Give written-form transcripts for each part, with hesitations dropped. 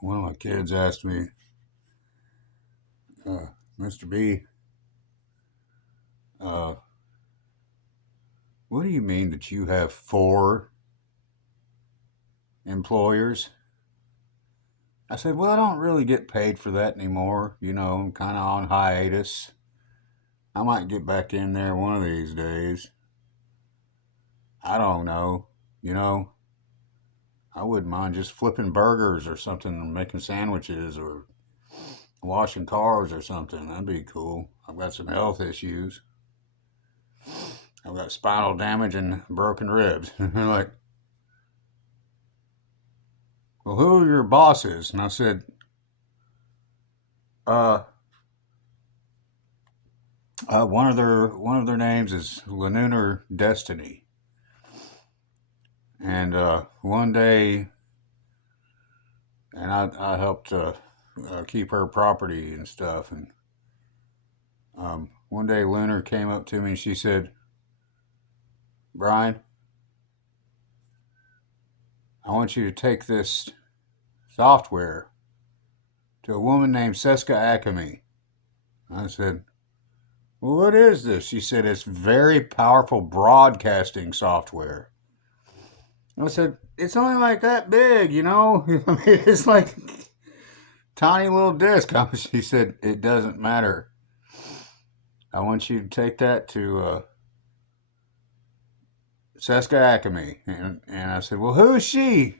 One of my kids asked me, Mr. B, uh, what do you mean that you have four employers? I said, well, I don't really get paid for that anymore. I'm kind of on hiatus. I might get back in there one of these days. I don't know. You know, I wouldn't mind just flipping burgers or something, making sandwiches or washing cars or something. That'd be cool. I've got some health issues. I've got spinal damage and broken ribs. And they're like, well, who are your bosses? And I said, uh, one of their names is Lenunar Destiny. And one day, and I helped keep her property and stuff. And one day, Lunar came up to me and she said, Brian, I want you to take this software to a woman named Seska Akami. I said, well, what is this? She said, it's very powerful broadcasting software. I said, it's only like that big, I mean, it's like tiny little disc. She said, it doesn't matter. I want you to take that to Seska Akami. And I said, well, who is she?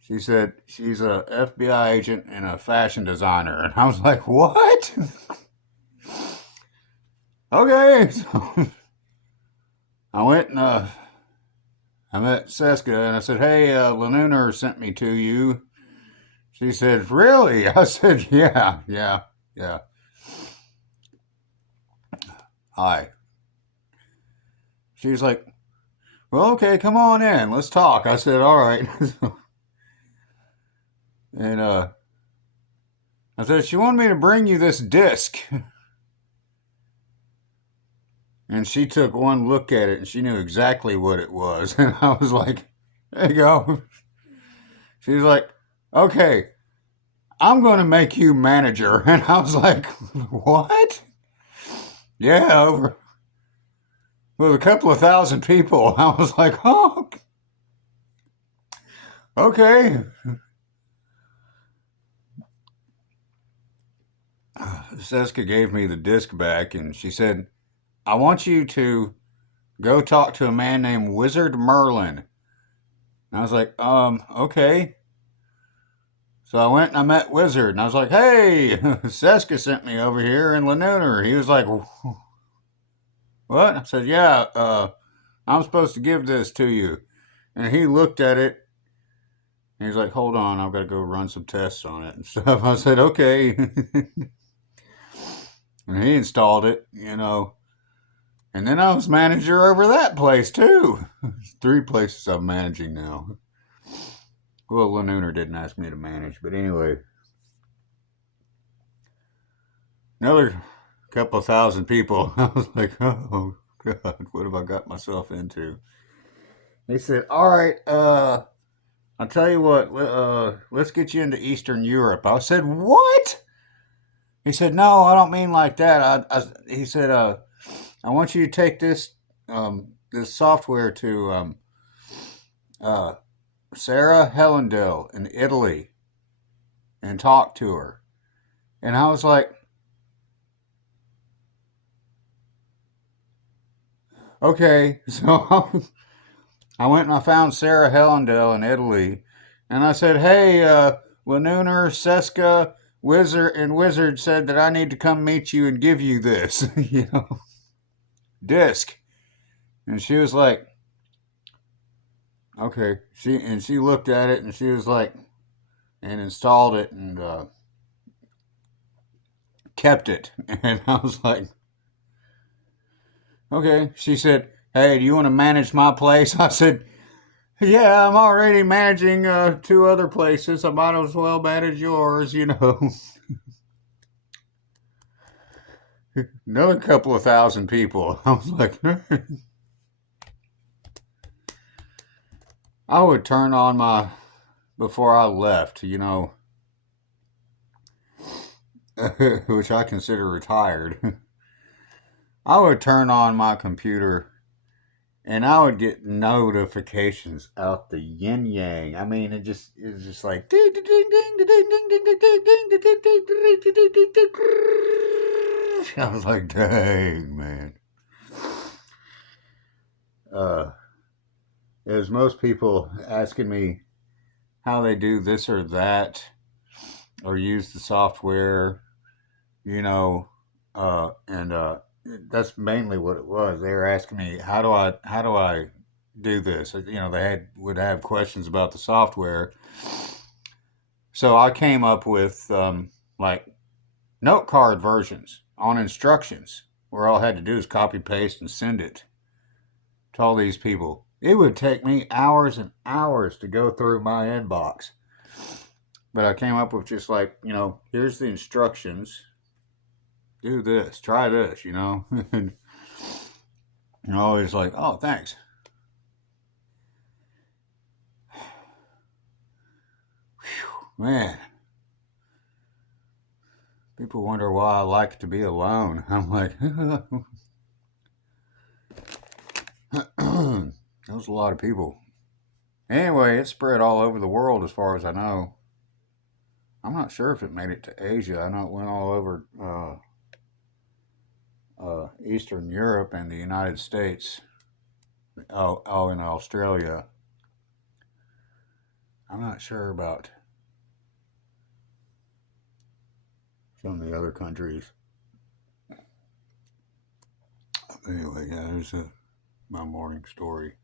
She said, she's a FBI agent and a fashion designer. And I was like, what? Okay. So I went and I met Seska and I said, hey, Lenunar sent me to you. She said, really? I said, yeah, yeah, yeah. Hi. She was like, well, okay, come on in. Let's talk. I said, all right. And I said, she wanted me to bring you this disc. And she took one look at it and she knew exactly what it was. And I was like, there you go. She was like, okay, I'm going to make you manager. And I was like, what? Yeah, over with a couple of thousand people. I was like, oh, okay. Seska gave me the disc back and she said, I want you to go talk to a man named Wizard Merlin. And I was like, okay. So I went and I met Wizard and I was like, hey, Seska sent me over here in Lenunar. He was like, what? I said, yeah, I'm supposed to give this to you. And he looked at it and he's like, hold on, I've got to go run some tests on it and stuff. I said, okay. And he installed it. And then I was manager over that place too. 3 places I'm managing now. Well, Lenunar didn't ask me to manage, but anyway. Another couple of thousand people. I was like, oh, God, what have I got myself into? He said, all right, I'll tell you what, let's get you into Eastern Europe. I said, what? He said, no, I don't mean like that. He said, I want you to take this software to uh, Sarah Hellendale in Italy and talk to her. And I was like, okay. So I went and I found Sarah Hellendale in Italy. And I said, hey, Lenunar, Seska, Wizard said that I need to come meet you and give you this, disc. And she was like, okay. She looked at it and she was like, and installed it and kept it. And I was like, okay. She said, hey, do you want to manage my place? I said, yeah, I'm already managing 2 other places. I might as well manage yours. Another couple of thousand people. I was like, I would turn on my before I left, which I consider retired, I would turn on my computer and I would get notifications out the yin yang. I mean, it's just like ding ding ding ding ding ding ding ding ding ding ding ding ding ding. I was like, dang man. There's most people asking me how they do this or that or use the software, you know, and that's mainly what it was. They were asking me how do I do this? They would have questions about the software. So I came up with like note card versions on instructions where all I had to do is copy paste and send it to all these people. It would take me hours and hours to go through my inbox. But I came up with just like, here's the instructions. Do this, try this, and always like, oh, thanks. Whew, man, people wonder why I like to be alone. I'm like, that was a lot of people. Anyway, it spread all over the world as far as I know. I'm not sure if it made it to Asia. I know it went all over Eastern Europe and the United States. Oh, in Australia. I'm not sure about some of the other countries. Anyway, yeah, there's my morning story.